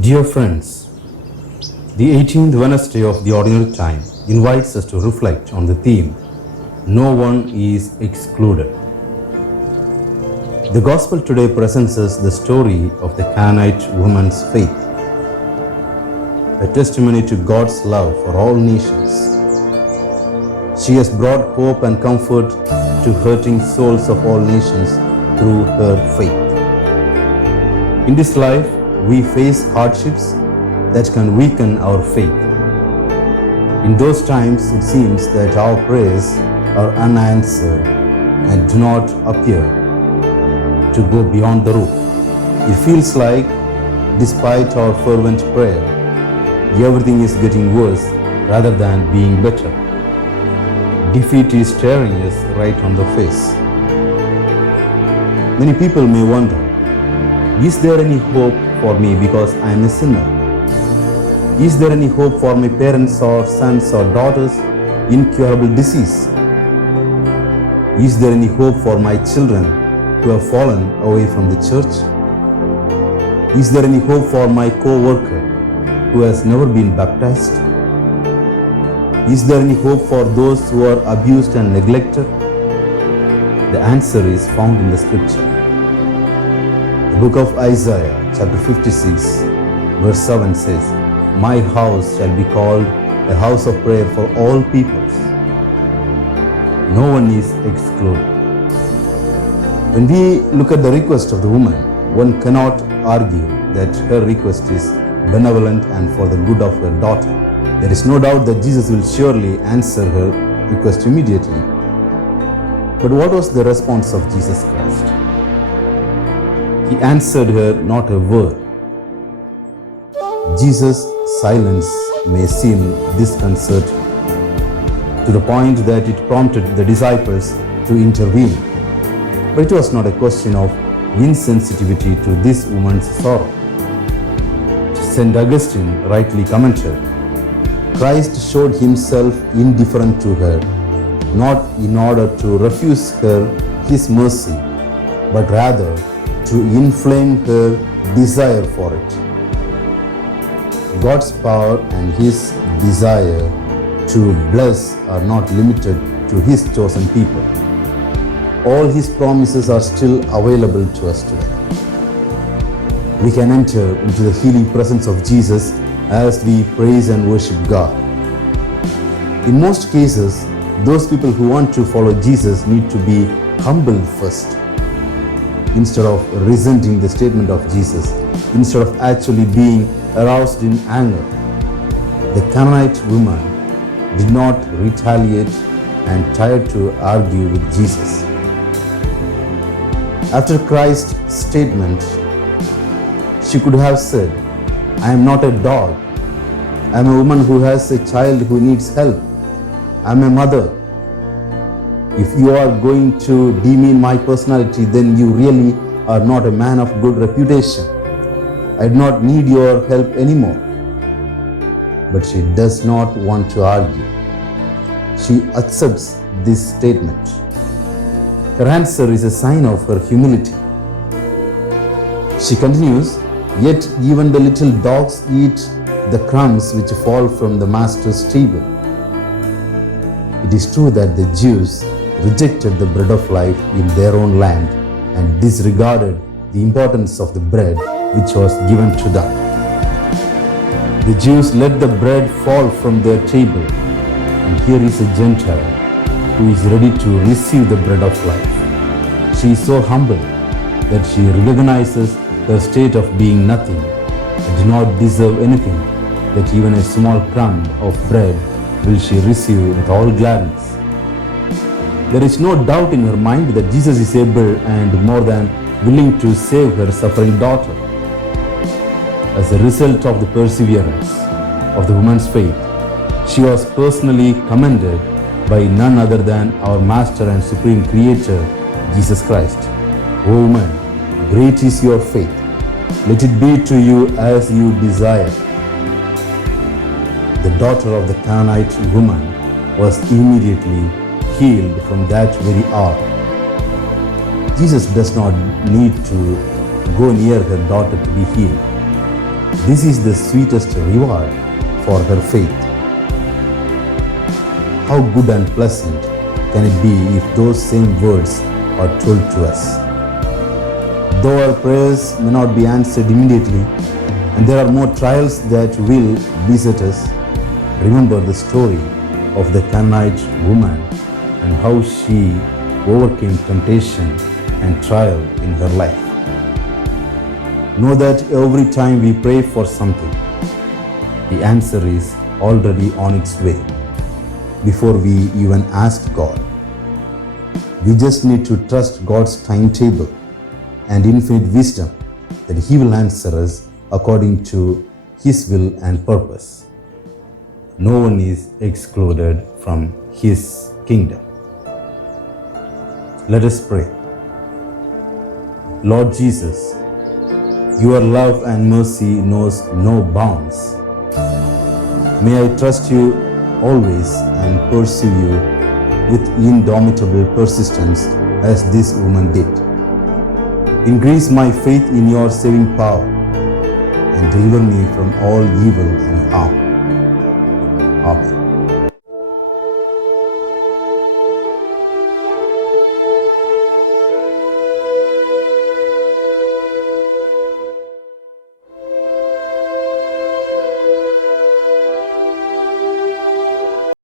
Dear friends, the 18th Wednesday of the Ordinary Time invites us to reflect on the theme, No One is Excluded. The Gospel today presents us the story of the Canaanite woman's faith, a testimony to God's love for all nations. She has brought hope and comfort to hurting souls of all nations through her faith. In this life, we face hardships that can weaken our faith. In those times, it seems that our prayers are unanswered and do not appear to go beyond the roof. It feels like, despite our fervent prayer, everything is getting worse rather than being better. Defeat is staring us right on the face. Many people may wonder, is there any hope for me because I am a sinner? Is there any hope for my parents or sons or daughters' incurable disease? Is there any hope for my children who have fallen away from the church? Is there any hope for my co-worker who has never been baptized? Is there any hope for those who are abused and neglected? The answer is found in the scripture. The book of Isaiah, chapter 56, verse 7 says, My house shall be called a house of prayer for all peoples. No one is excluded. When we look at the request of the woman, one cannot argue that her request is benevolent and for the good of her daughter. There is no doubt that Jesus will surely answer her request immediately. But what was the response of Jesus Christ? He answered her not a word. Jesus' silence may seem disconcerting, to the point that it prompted the disciples to intervene. But it was not a question of insensitivity to this woman's sorrow. St. Augustine rightly commented, Christ showed himself indifferent to her, not in order to refuse her his mercy, but rather to inflame her desire for it. God's power and his desire to bless are not limited to his chosen people. All his promises are still available to us today. We can enter into the healing presence of Jesus as we praise and worship God. In most cases, those people who want to follow Jesus need to be humbled first. Instead of resenting the statement of Jesus, instead of actually being aroused in anger, the Canaanite woman did not retaliate and tried to argue with Jesus. After Christ's statement, she could have said, I am not a dog. I am a woman who has a child who needs help. I am a mother. If you are going to demean my personality, then you really are not a man of good reputation. I do not need your help anymore. But she does not want to argue. She accepts this statement. Her answer is a sign of her humility. She continues, Yet even the little dogs eat the crumbs which fall from the master's table. It is true that the Jews rejected the bread of life in their own land and disregarded the importance of the bread which was given to them. The Jews let the bread fall from their table, and here is a Gentile who is ready to receive the bread of life. She is so humble that she recognizes her state of being nothing and do not deserve anything, that even a small crumb of bread will she receive with all gladness. There is no doubt in her mind that Jesus is able and more than willing to save her suffering daughter. As a result of the perseverance of the woman's faith, she was personally commended by none other than our Master and Supreme Creator, Jesus Christ. O woman, great is your faith. Let it be to you as you desire. The daughter of the Canaanite woman was immediately healed from that very hour. Jesus does not need to go near her daughter to be healed. This is the sweetest reward for her faith. How good and pleasant can it be if those same words are told to us? Though our prayers may not be answered immediately, and there are more trials that will visit us, remember the story of the Canaanite woman and how she overcame temptation and trial in her life. Know that every time we pray for something, the answer is already on its way before we even ask God. We just need to trust God's timetable and infinite wisdom that He will answer us according to His will and purpose. No one is excluded from His kingdom. Let us pray. Lord Jesus, your love and mercy knows no bounds. May I trust you always and pursue you with indomitable persistence as this woman did. Increase my faith in your saving power and deliver me from all evil and harm. Amen.